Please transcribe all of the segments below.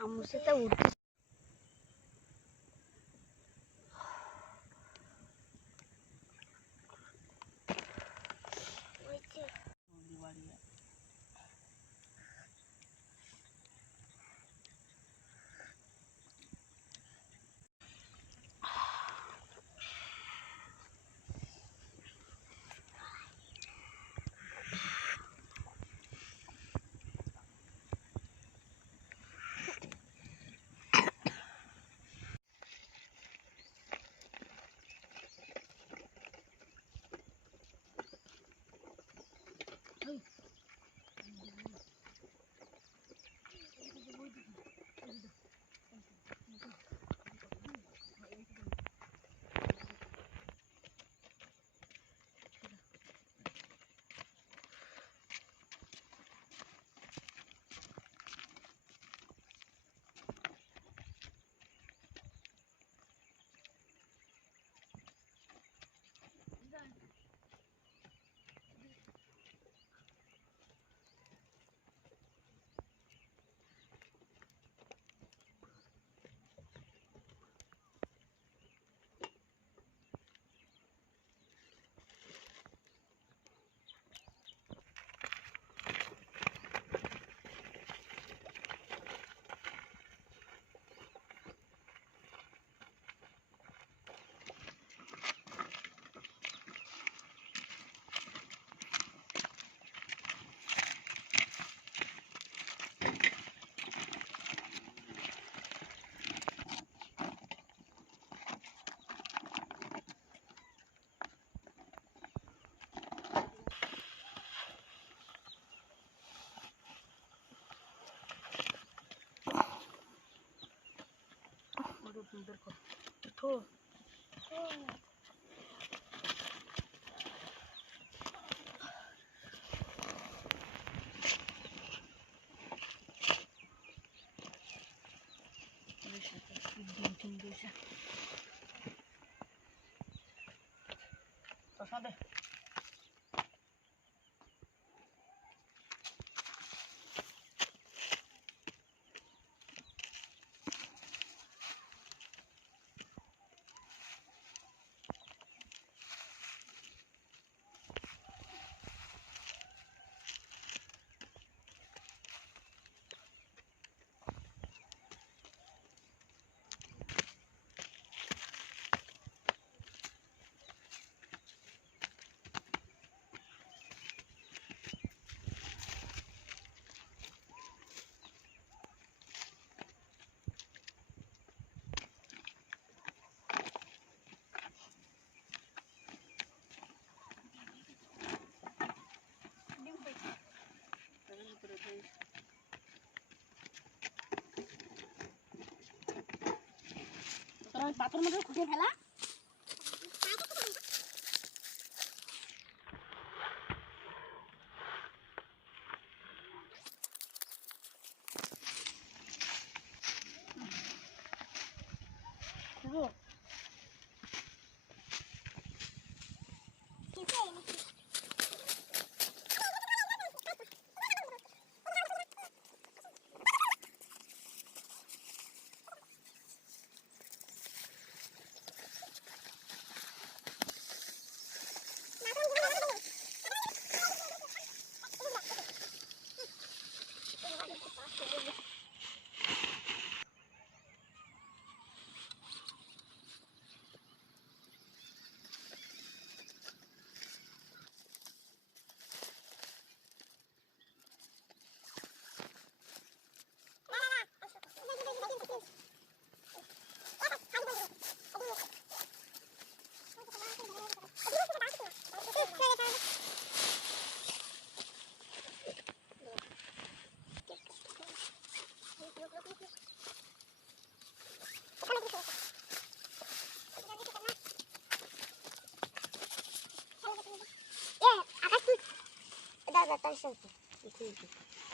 গামুছাটা উঠে Sabe? পাথর মধ্যে খুঁজে ফেলা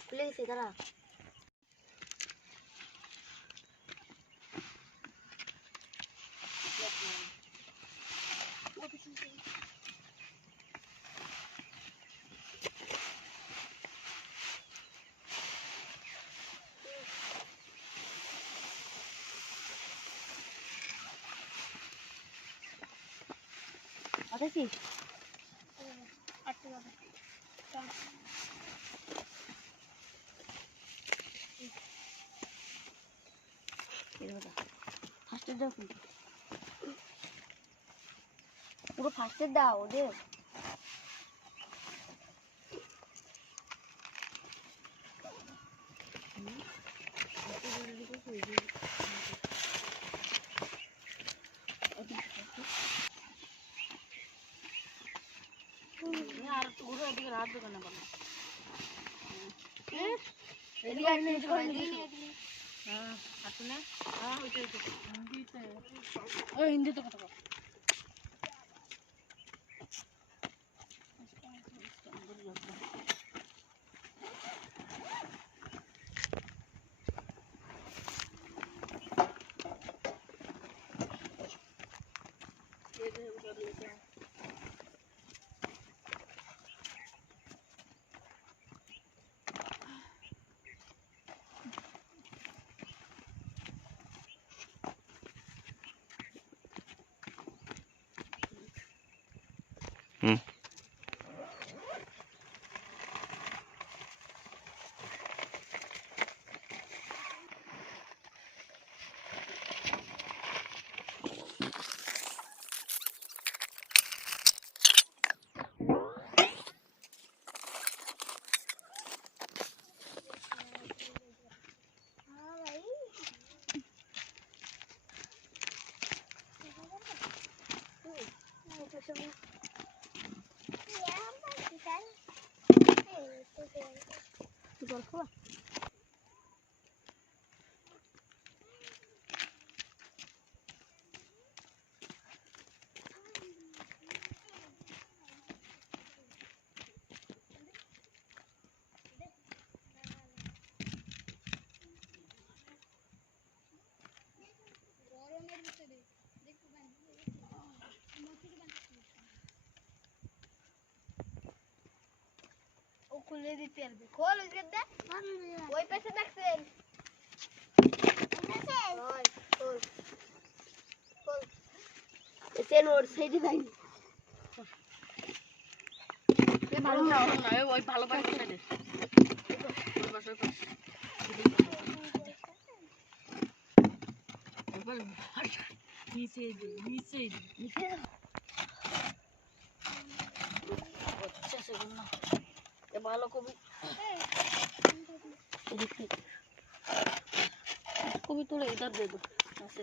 খুলে গেছে দাঁড়া আতেছিস আটটা যাবে ফার্স্টে দাও কিন্তু পুরো ফার্স্টে দাও ওদের আর পুরো এদিকে রাত দোকানে বলো এদিকে হ্যাঁ আসলে হ্যাঁ হিন্দিতে কথা বল খুলে দিতে পারবে খোল ওই গেট দে ওই পাশে দেখছেন খোল খোল খোল এতেন ওর সাইডে যাই এ ভালো না ওই ভালো পারে বসাই দে ওই পাশে বল নিচে আচ্ছা সেগুলো না এ ভালো কবি कभी थोड़ा इधर दे दो ऐसे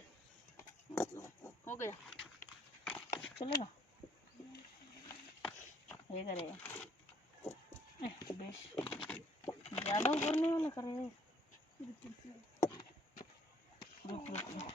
हो गया चलेगा ये करेगा बेश ज़्यादा ऊपर नहीं वाला करेगा रुक रुक रुक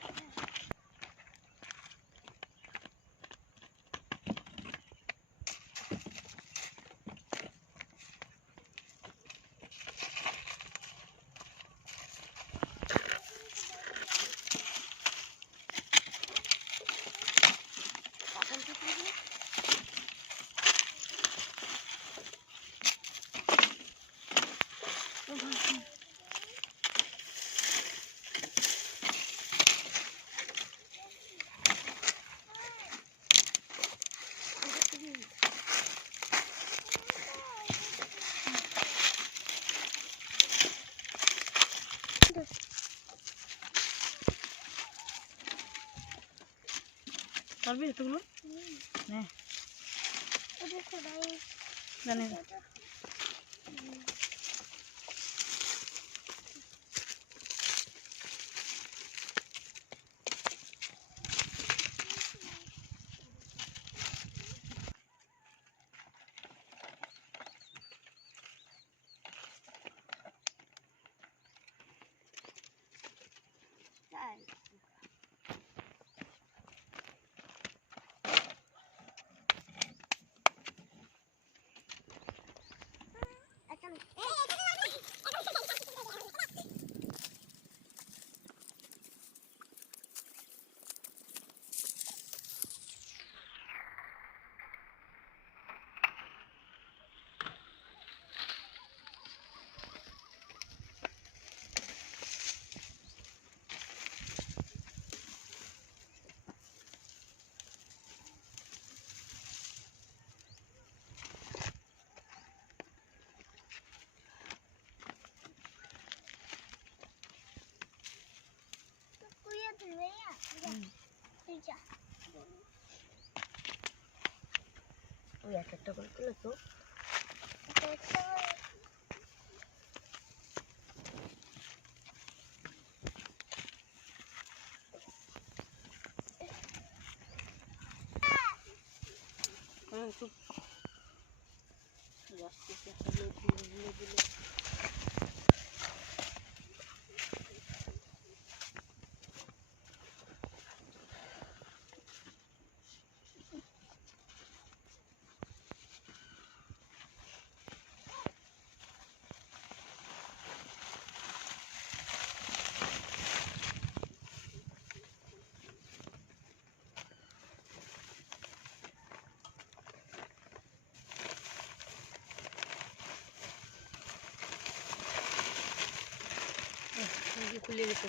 পারবি এতগুলো নে জানি না ওই একটা করে তুলে তো খুব খুলে গেছে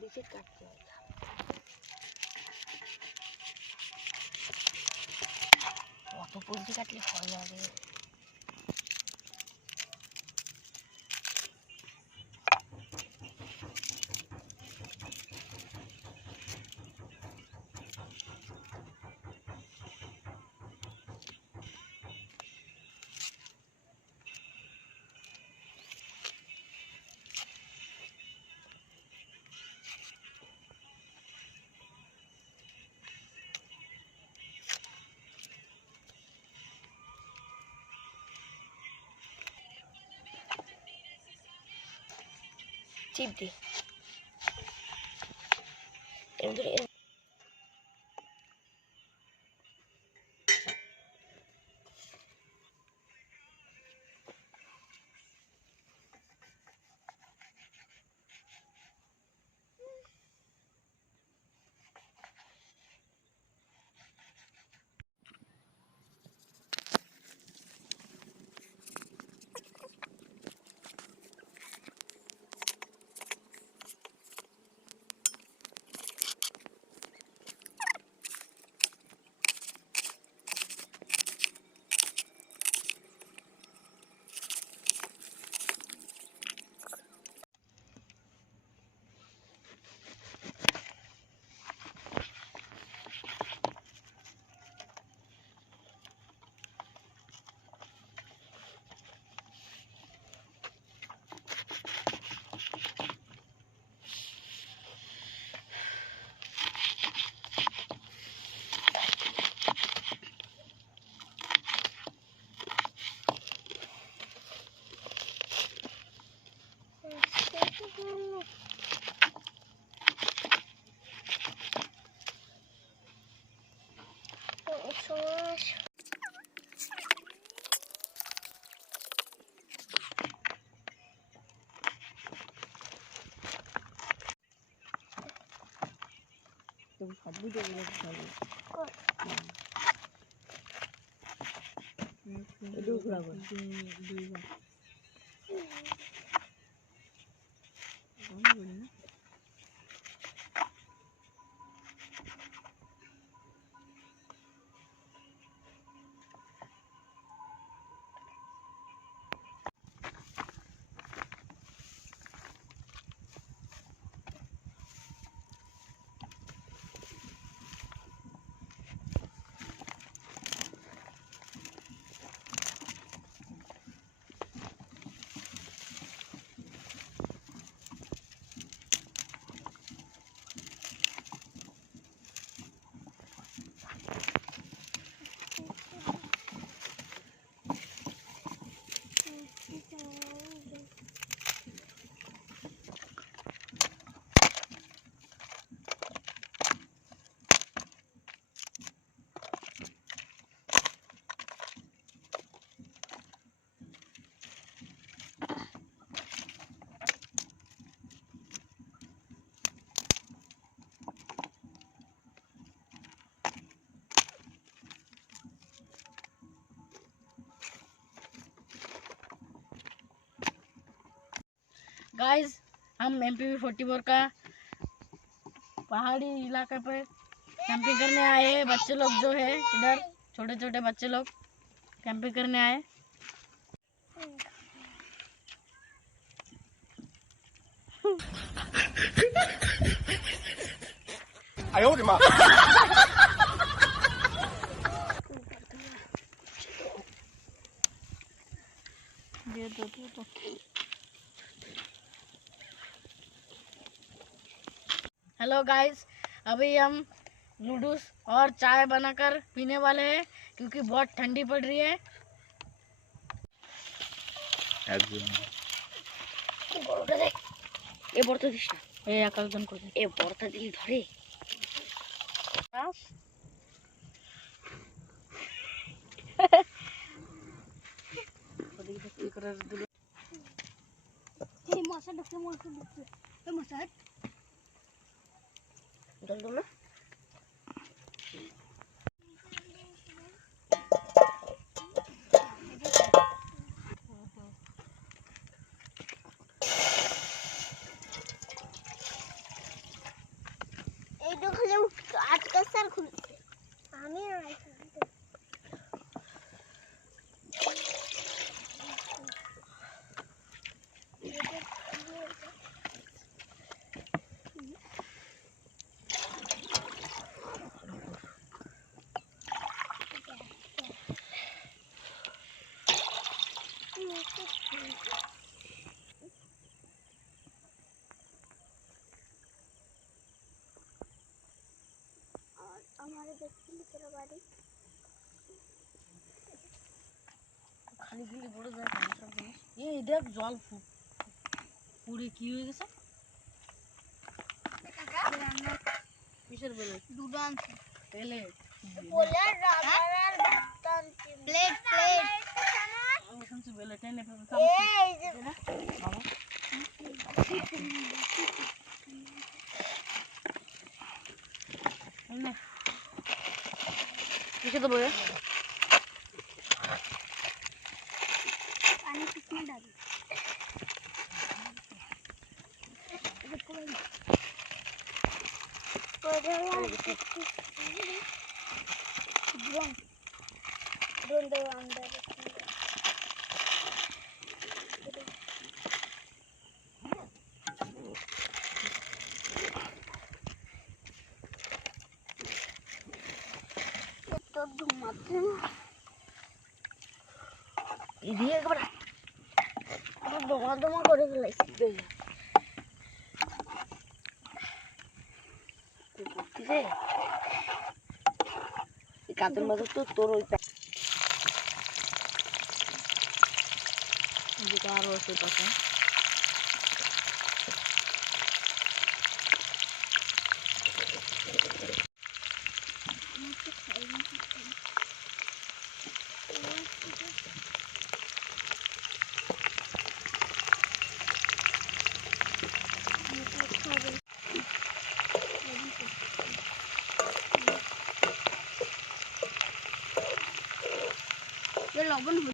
নিচে কাটতে হবে অত পোলট্রি কাটলে হয় না রে চিপ দি 너무 바쁘게 그려서 누구라고? गाइस हम MPV44 का पहाड़ी इलाके पे कैंपिंग करने आए हैं। बच्चे लोग जो है इधर छोटे छोटे बच्चे लोग कैंपिंग करने आए। आयो रे माँ। ये तो हेलो गाइस, अभी हम नूडल्स और चाय बनाकर पीने वाले हैं क्योंकि बहुत ठंडी पड़ रही है। এ বর্তা দিস না, এ একালজন করে এ বর্তা দিলে ধরে। জল না এই দোকানে আজকে স্যার খুলছে আমি हमारे देखते तेरा बाड़ी খালি খালি পড়ে যায় সমস্যা নেই। এই দেখ জল পুড়ে কি হয়ে গেছে? কিসের বেলে? দুটো আনছি তেলে বলে রাবার আর ভাত আনছি প্লেট প্লেট আমি শুনছি বেলে টেনে ফেলে এই যে বাবা নে কিসে দেবো? पानी कितना डालूं ड्रोन अंदर तो घुमाते हैं এদিকে একবার দমা দমা করে ফেলাইছি কাতের মাঝে তো তোর ওই এদিকে আরো আছে পাশে। अपन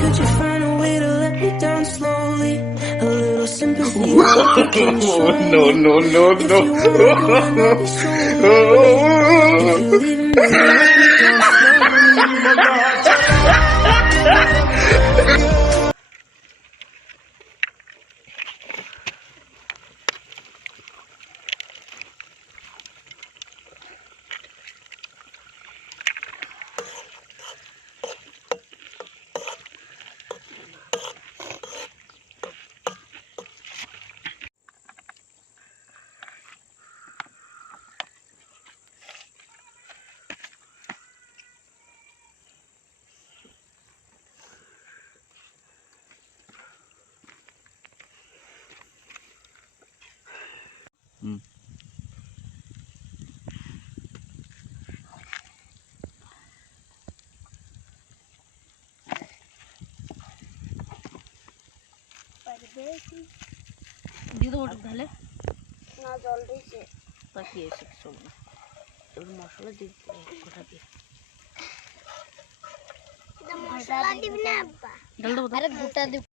Could you find a way to let me down slowly? A little sympathy, I think you can show me. No, no, no, If you wanna go, then I'll be so lonely. If no. you're leaving, baby, let me down slowly. দিয়ে দেবো ওটা তাহলে না জল দিয়েছে পাকিয়ে এসে সব না এবার মশলা দিয়ে গোটা দিয়ে মশলা দিবি না আব্বা ডাল দেবো আরে গোটা দিব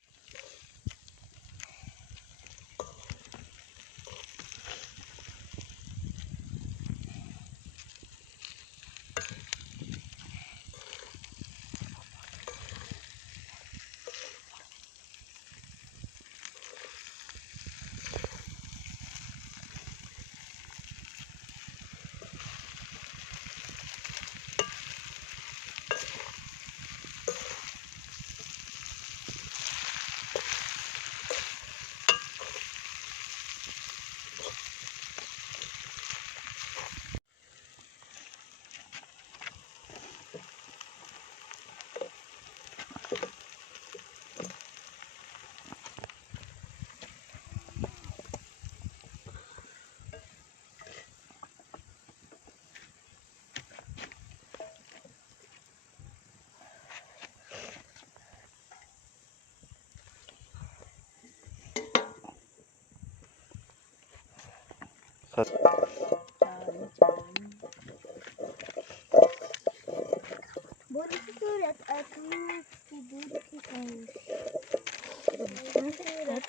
বলছি তোর এখন কি দুধ কি খাস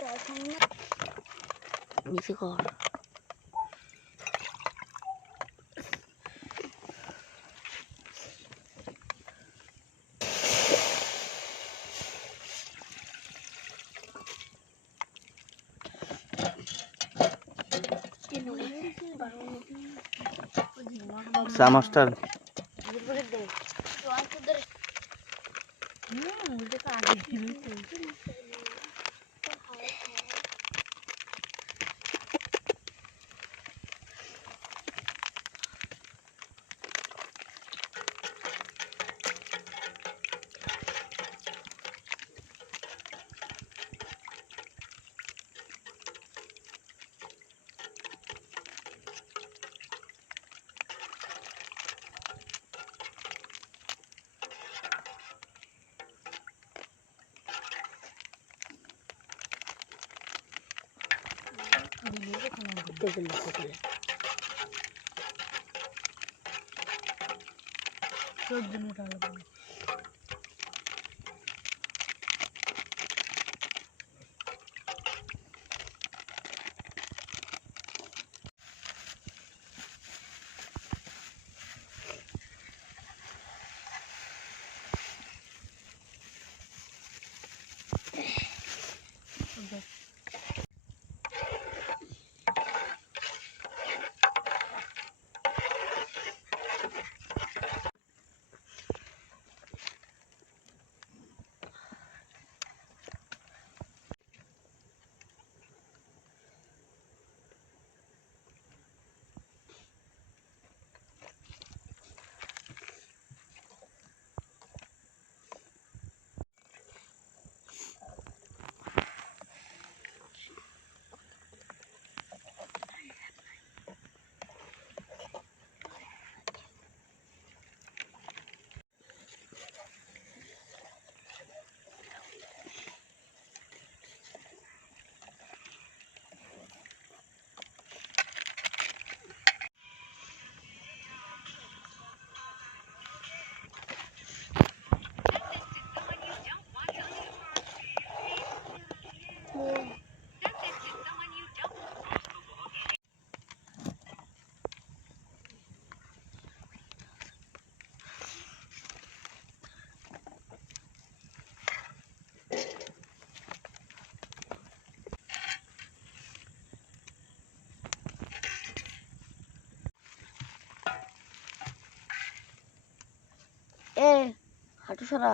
এখন নিচে কর। চামচটার ওটা তো আগে দিবি তো। তেঁতুল তেঁতুল তোর জন্য ডালবো। এ হাঁটু সরা।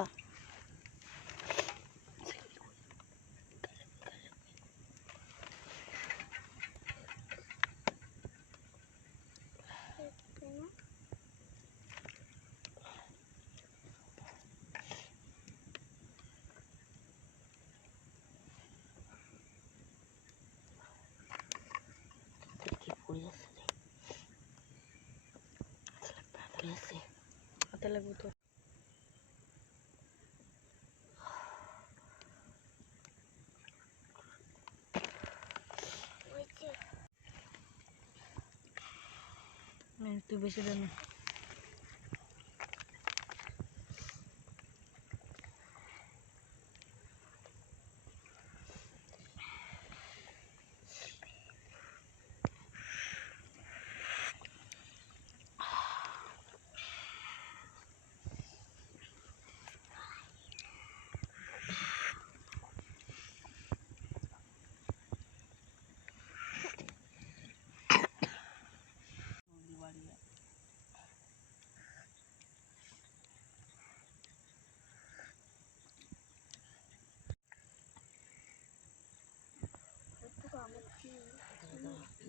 কি পড়ে যাচ্ছে রে, পড়ে যাচ্ছে। হাতে লাগবে তো। তুই বেশি দেন না।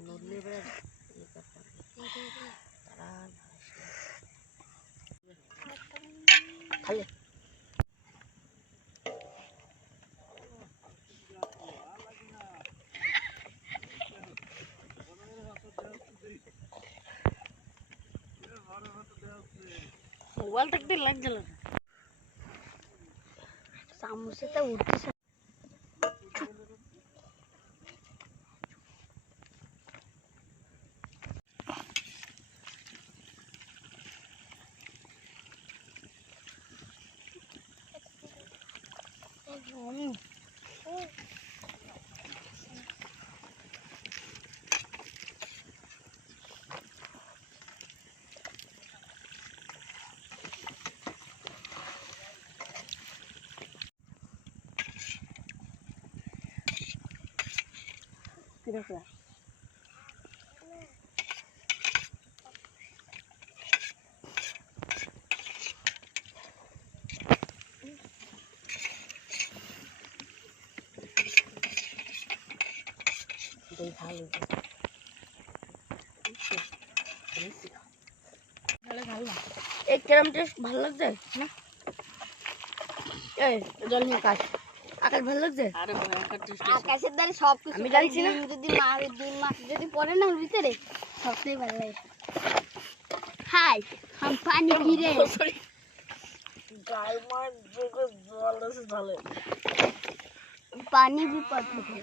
নড়লে এবার ইয়ে করতে হবে। তারা খালি মোবাইল থাকতে লাগছিল না। চামচেটা উঠতেছে। কিরকম ভালো ভালো ভালো না এই কেরম টেস্ট ভালো লাগছে না এই জল নিয়ে আকাশ ভালো লাগছে আরে ভয়ঙ্কর টেস্ট আকাশের দ্বারা সব কিছু আমি জানছি না। যদি ডিম মাছ যদি পড়ে না ওর ভিতরে সবটাই ভালো লাগে হাই हम पानी पी रहे हैं গাল মার জোরে জল আছে ভালো पानी भी पड़ता है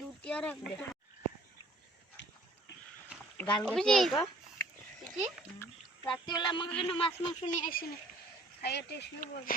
দুটি আর একটা গান অভিজিৎ। কি রাত্রিবেলা আমাকে জন্য মাছ মাংস নিয়ে আসেনি খাইয়ে টেস্ট বলবো